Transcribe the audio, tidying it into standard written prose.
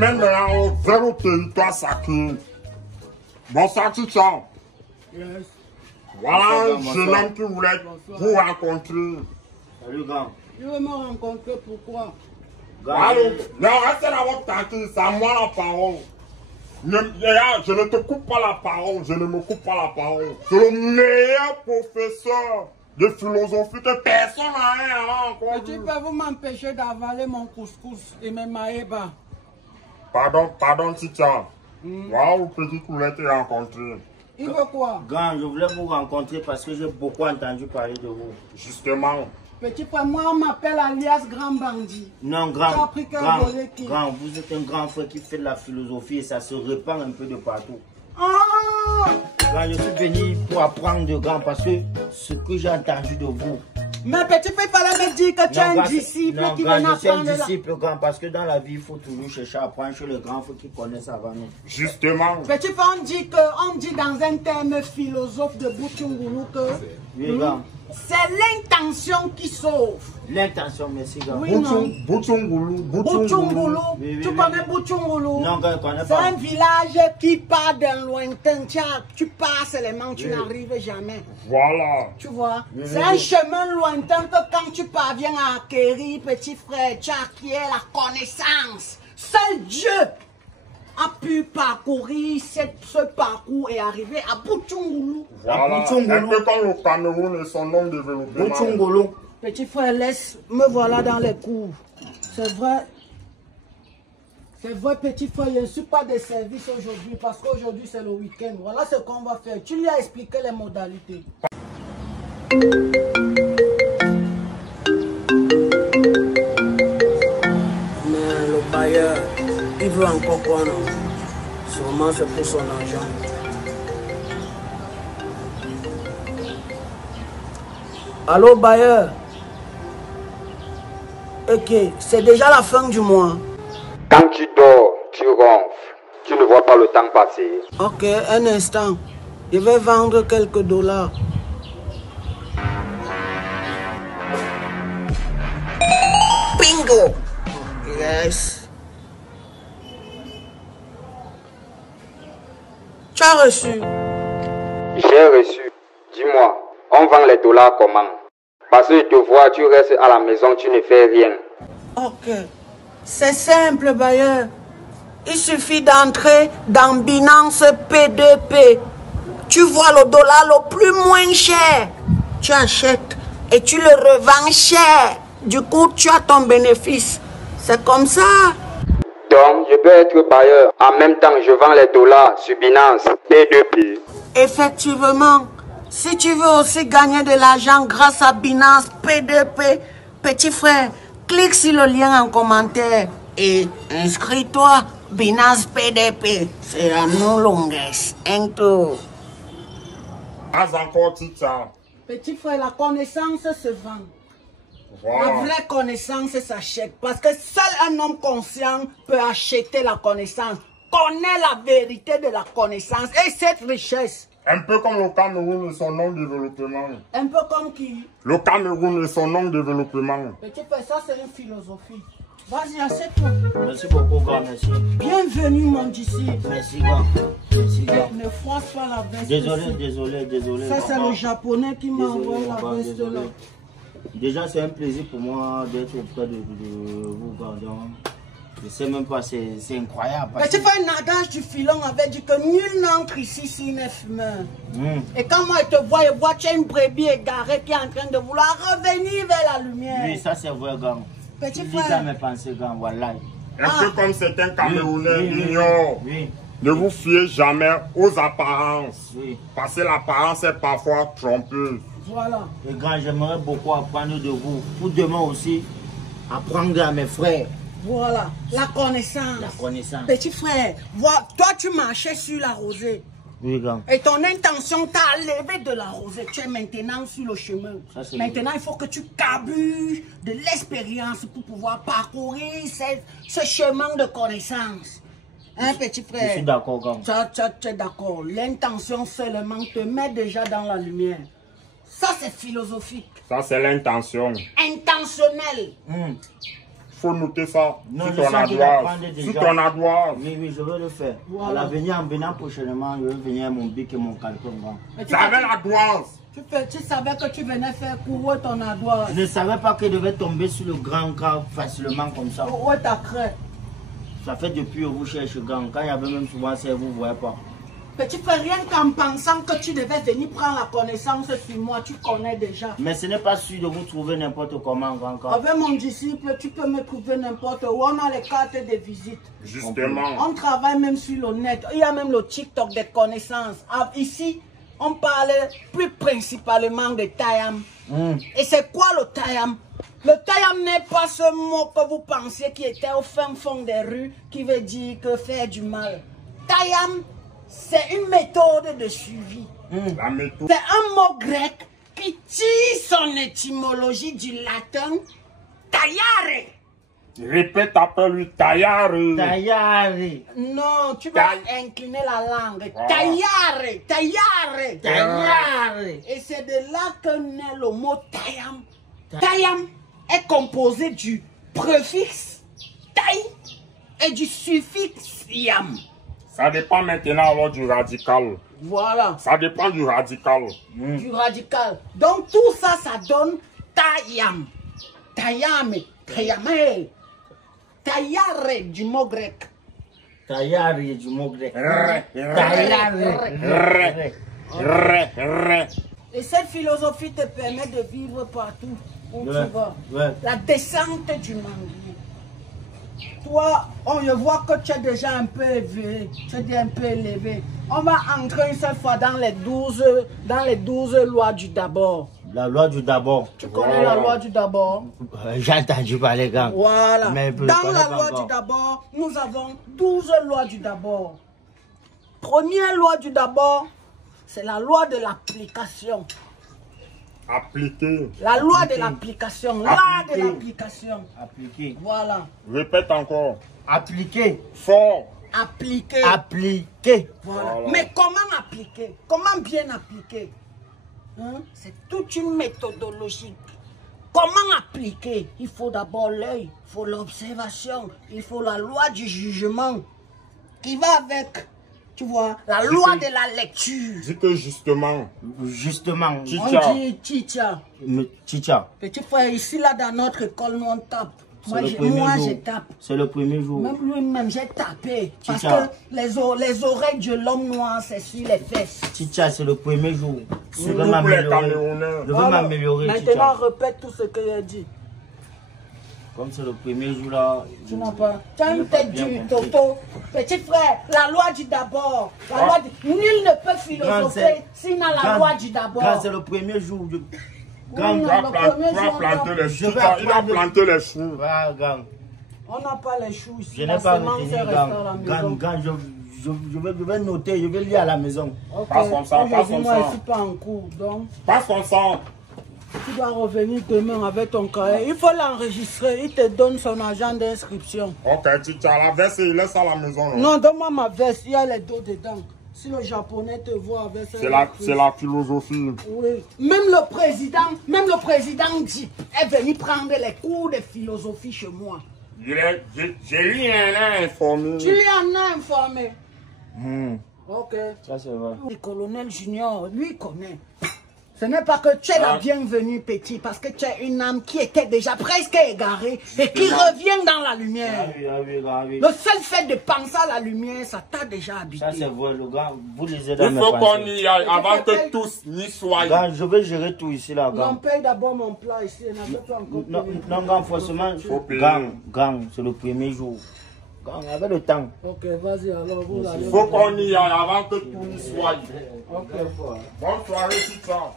t'amène vers le territoire sacré. Bonsoir, Ticha. Yes. Voilà un jeune homme qui voulait vous rencontrer. Salut, grand. Tu veux me rencontrer, pourquoi? Allô, non, restez dans votre tranquille, c'est à moi la parole. Je ne te coupe pas la parole, je ne me coupe pas la parole. C'est le meilleur professeur de philosophie que personne n'a encore Tu vu. peux vous m'empêcher d'avaler mon couscous et mes maïbas? Pardon, Ticha. Voilà le petit poulet te rencontrer. Il veut quoi? Grand, je voulais vous rencontrer parce que j'ai beaucoup entendu parler de vous. Justement. Petit frère, moi on m'appelle alias Grand Bandit. Non, grand, Tu as pris quel grand, volet qui? grand, vous êtes un grand frère qui fait de la philosophie et ça se répand un peu de partout. Ah! Grand, je suis venu pour apprendre de grand parce que ce que j'ai entendu de vous. Mais petit frère, il fallait me dire que tu es un disciple qui vient je suis un apprendre là. disciple, grand, parce que dans la vie, il faut toujours chercher à apprendre chez les grands frères qui connaissent avant nous. Justement. Petit frère, on dit dans un terme philosophe de Bouchoungulu que Oui, grand. c'est l'intention qui sauve. L'intention, merci, grand. Oui, non. Bouchoungulu. Bouchoungulu. Oui, Tu oui, connais Bouchoungulu? Non, grand, je connais C'est pas. un village qui part d'un lointain. Tu passes seulement, tu Oui. n'arrives jamais. Voilà. Tu vois? Oui, C'est oui, un oui. chemin lointain que quand tu parviens à acquérir, petit frère, tu acquiers la connaissance. Seul Dieu a pu parcourir ce parcours et arriver à Bouchoungulu. Voilà. Bouchoungulu. Un peu comme le Cameroun et son nom développement. Bouchoungulu. Petit frère, laisse, me voilà dans les cours. C'est vrai. C'est vrai, petit frère, je ne suis pas de service aujourd'hui parce qu'aujourd'hui c'est le week-end. Voilà ce qu'on va faire. Tu lui as expliqué les modalités. Mais le bailleur, il veut encore quoi, non? Sûrement c'est pour son argent. Allô, bailleur? Ok, c'est déjà la fin du mois. Quand tu dors, tu ronfles. Tu ne vois pas le temps passer. Ok, un instant. Je vais vendre quelques dollars. Bingo! Yes. Tu as reçu. J'ai reçu. Dis-moi, on vend les dollars comment? Parce que je te vois, tu restes à la maison, tu ne fais rien. Ok. C'est simple, bailleur. Il suffit d'entrer dans Binance P2P. Tu vois le dollar le plus moins cher. Tu achètes et tu le revends cher. Du coup, tu as ton bénéfice. C'est comme ça. Donc, je peux être bailleur. En même temps, je vends les dollars sur Binance P2P. Effectivement. Si tu veux aussi gagner de l'argent grâce à Binance P2P, petit frère, clique sur le lien en commentaire et inscris-toi. Binance P2P, c'est la non longuesse. Un tour. Pas encore, Ticha. Petit frère, la connaissance se vend. La Voilà. vraie connaissance s'achète. Parce que seul un homme conscient peut acheter la connaissance. Connaît la vérité de la connaissance et cette richesse. Un peu comme le Cameroun et son nom développement. Un peu comme qui? Le Cameroun et son nom développement. Petit frère, ça c'est une philosophie. Vas-y, assieds-toi. Merci beaucoup, grand, merci. Bienvenue, mon disciple. Merci, grand. Merci, grand. Ne froisse pas la veste. Désolé. Ça, c'est le japonais qui m'a envoyé la grand, veste là. Déjà, c'est un plaisir pour moi d'être auprès de vous, grand. Je sais même pas, c'est incroyable. parce Petit que- frère, un adage du filon avait dit que nul n'entre ici s'il n'est fumeur. Et quand moi je te vois, tu as une brebis égarée qui est en train de vouloir revenir vers la lumière. Oui, ça c'est vrai, grand. Petit Tu dis ça frère. mes pensées, grand, voilà. Un peu comme certains Camerounais Oui. ignorent. Oui, Ne vous fiez jamais aux apparences. oui. Parce que l'apparence est parfois trompeuse. Voilà. Et grand, j'aimerais beaucoup apprendre de vous. Pour demain aussi, apprendre à mes frères Voilà. La connaissance. la connaissance. Petit frère, vois, toi tu marchais sur la rosée. Oui, grand. Et ton intention t'a levé de la rosée. Tu es maintenant sur le chemin. Ça, c'est Maintenant, il faut que tu carbues de l'expérience pour pouvoir parcourir ce chemin de connaissance. Hein, petit Je frère? suis d'accord, grand. Tu es d'accord. L'intention seulement te met déjà dans la lumière. Ça, c'est philosophique. Ça, c'est l'intention. Intentionnel. faut noter ça. Non, sur je ton sens qu'il apprend ardoise. déjà. Sur ton ardoise. Oui, je veux le faire. Voilà. À l'avenir, en venant prochainement, je vais venir avec mon bic et mon calepin. Mais tu C'est avec l'ardoise. tu savais que tu venais faire courir ton ardoise. Je ne savais pas qu'il devait tomber sur le grand cas facilement comme ça. Où est ta craie? Ça fait depuis que vous cherchez grand. Quand il y avait même souvent ça, vous ne voyez pas. Petit frère, rien qu'en pensant que tu devais venir prendre la connaissance sur moi, tu connais déjà. Mais ce n'est pas sûr de vous trouver n'importe comment grand cas. Avec mon disciple, tu peux me trouver n'importe où. On a les cartes de visite. Justement. On travaille même sur le net. Il y a même le TikTok des connaissances. Ici, on parle plus principalement de Tayam. Et c'est quoi le Tayam? Le Tayam n'est pas ce mot que vous pensiez qui était au fin fond des rues, qui veut dire que faire du mal. Tayam, c'est une méthode de suivi. La méthode. C'est un mot grec qui tire son étymologie du latin taillare. Répète après lui, taillare. Taillare. Non, tu vas incliner la langue. Taillare, taillare, taillare. Et c'est de là que naît le mot Tayam. Tayam est composé du préfixe taï et du suffixe yam. Ça dépend maintenant alors du radical. Voilà. Ça dépend du radical. Du radical. Donc tout ça, ça donne Tayam. Tayame, Tayame. Taillare du mot grec. Taillare du mot grec. Taillare. Et cette philosophie te permet de vivre partout où tu vas. Ouais. La descente du manguier. Toi, on voit que tu es déjà un peu élevé. Tu es un peu élevé. On va entrer une seule fois dans les 12 lois du d'abord. La loi du d'abord. Tu connais la loi du d'abord? J'ai entendu parler, gars. Voilà. Mais Dans la loi du d'abord, nous avons 12 lois du d'abord. Première loi du d'abord, c'est la loi de l'application. Appliquer. La loi de l'application. La de Appliquer. l'application. Appliquer. Voilà. Répète encore. Appliquer. Fort. Appliquer. Appliquer. Voilà. Voilà. Mais comment appliquer? Comment bien appliquer? Hein? C'est toute une méthodologie. Comment appliquer? Il faut d'abord l'œil, il faut l'observation, il faut la loi du jugement qui va avec, tu vois, la loi de la lecture. Dis que justement. Justement. On dit chicha. Chicha. Petit frère, ici, là, dans notre école, nous, on tape. C'est le premier jour. Je tape. C'est le premier jour. Même lui-même, j'ai tapé. Parce Chicha. que les oreilles de l'homme noir, c'est sur les fesses. Chicha, c'est le premier jour. Je veux Nous, les m'améliorer. Camerounais. Je veux Voilà. m'améliorer, Maintenant, Chicha. répète tout ce que j'ai dit. Comme c'est le premier jour là. Tu n'as pas. Tu as je n'ai une pas tête bien du compris. Toto. Petit frère, la loi du d'abord. La loi du... Nul ne peut philosopher s'il n'a la loi du Quand d'abord. c'est le premier jour. Quand Tu vas planter les choux. Il va planter les choux. Gang. On n'a pas les choux ici. Je La n'ai pas semence est retenu restée à la maison. gang. Je vais noter, je vais lire à la maison. Ok. Passe comme ça, passe Aujourd'hui, comme moi, ça. je ne suis pas en cours. Donc, Passe comme ça. tu dois revenir demain avec ton cahier. Il faut l'enregistrer. Il te donne son agent d'inscription. Ok, tu as la veste et il laisse à la maison. là. Non, donne-moi ma veste. Il y a les dos dedans. Si le japonais te voit avec ça. C'est la philosophie. Oui. Même le président Jeep est venu prendre les cours de philosophie chez moi. J'ai rien informé. Tu en as informé. Ok. Ça c'est vrai. Le colonel Junior, lui, connaît. Ce n'est pas que tu es la bienvenue, petit, parce que tu es une âme qui était déjà presque égarée et qui revient dans la lumière. Oui. Le seul fait de penser à la lumière, ça t'a déjà habité. Ça c'est vrai, le gars. Vous lisez dans Il mes faut qu'on pensées. y aille avant que tous n'y soient. Gang, je vais gérer tout ici là, On gang. paye d'abord mon plat ici. On n'a pas encore Non, payé. non, gang, forcément. Faut payer. Gang, c'est le premier jour. Gang, avec le temps. Ok, vas-y, alors vous allez. Il faut qu'on y aille avant que tout n'y soit. Ok. Bonne soirée, tout ça.